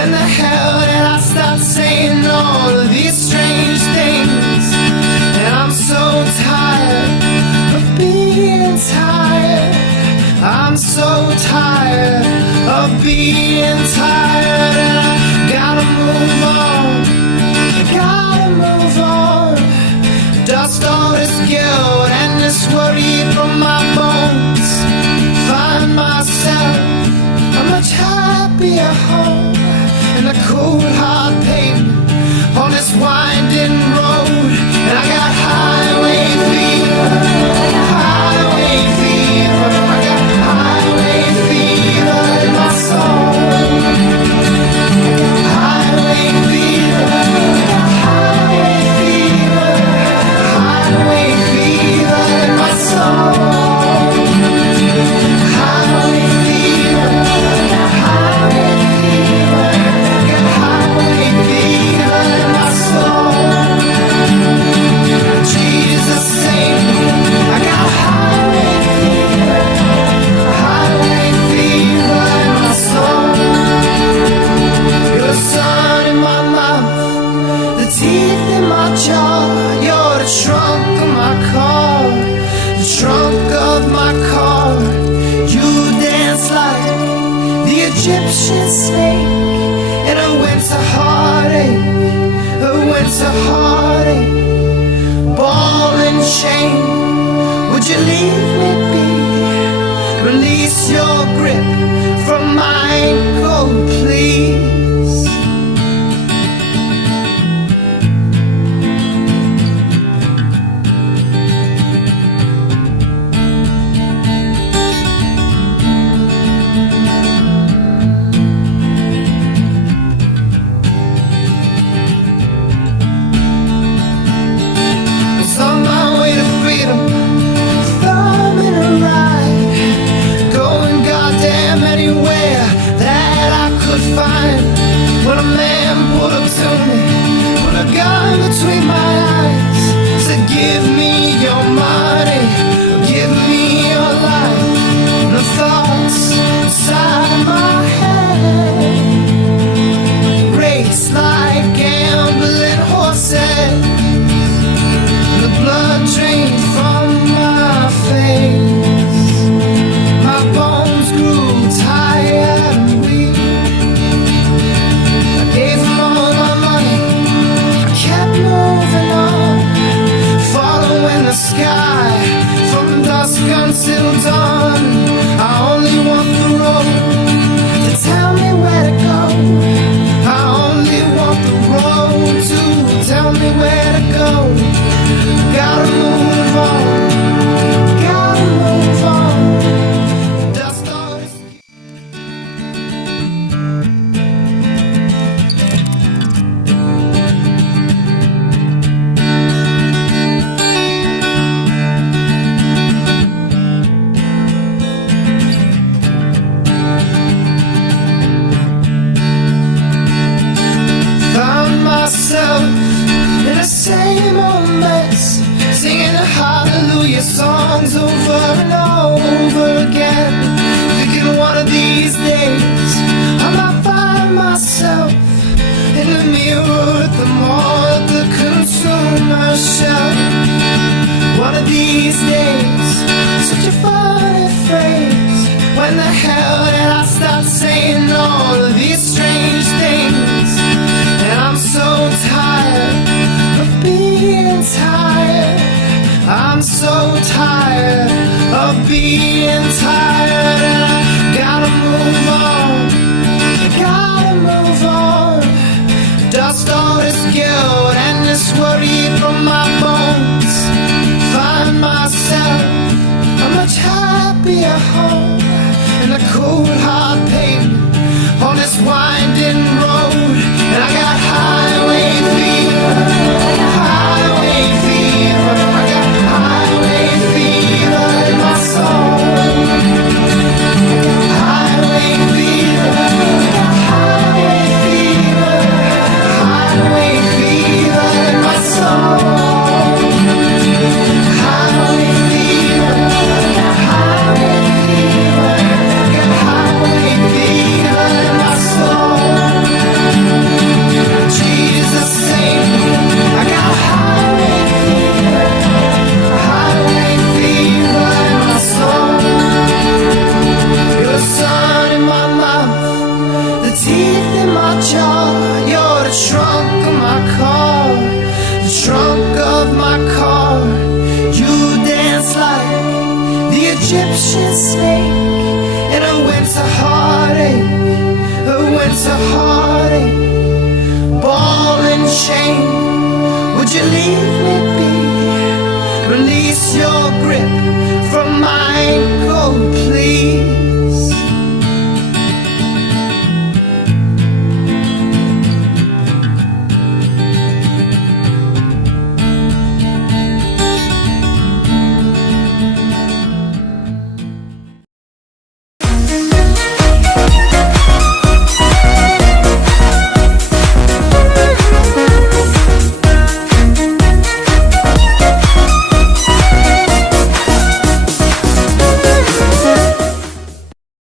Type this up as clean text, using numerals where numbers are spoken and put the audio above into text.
When the hell did I start saying all of these strange things? And I'm so tired of being tired. I'm so tired of being tired. And I gotta move on, I gotta move on. Dust all this guilt and this worry from my bones. Find myself a much happier home in the cold hard pavement on this winding road. And I got highway fever, highway fever. I got highway fever in my soul. Highway fever, highway fever, highway fever in my soul. Highway fever, highway fever, got highway fever in my soul. Jesus save me, I got highway fever in my soul. You're the sun in my mouth, the teeth in my jaw. You're the trunk of my car, the trunk of my car. You dance like the Egyptian snake in a winter heartache, a winter heartache. Ball and chain, would you leave me be? Release your grip from my ankle, please. Was on my way to freedom, thumbing a ride, going goddamn anywhere that I could find. When a man pulled up to me, put a gun between my eyes, said give me your money, give me your life. And the thoughts inside my head race like gambling horses. The blood drained from my face. My bones grew tired and weak. I gave them all my money, I kept moving on, following the sky from dusk until dawn. I only want the road to tell me where to go. I only want the road to tell me where to go. Gotta move on, gotta move on. Dust all this. Found myself in the same old mess, singing the hallelujah songs over and over again, thinking one of these days I might find myself in the mirror at the mall at the consumer shelf. One of these days, such a funny phrase. When the hell did I start saying all of these strange things? And I'm so tired of being tired. I'm so tired of being tired. And I gotta move on, I gotta move on. Dust all this guilt and this worry from my bones. Find myself a much happier home in the cold hard pavement on this winding road. And I got highway fever, highway fever. I got highway fever in my soul. Highway fever, highway fever, highway fever in my soul. Highway fever, highway fever, got highway fever in my soul. chain. Would you leave me be? Release your grip from my ankle, please.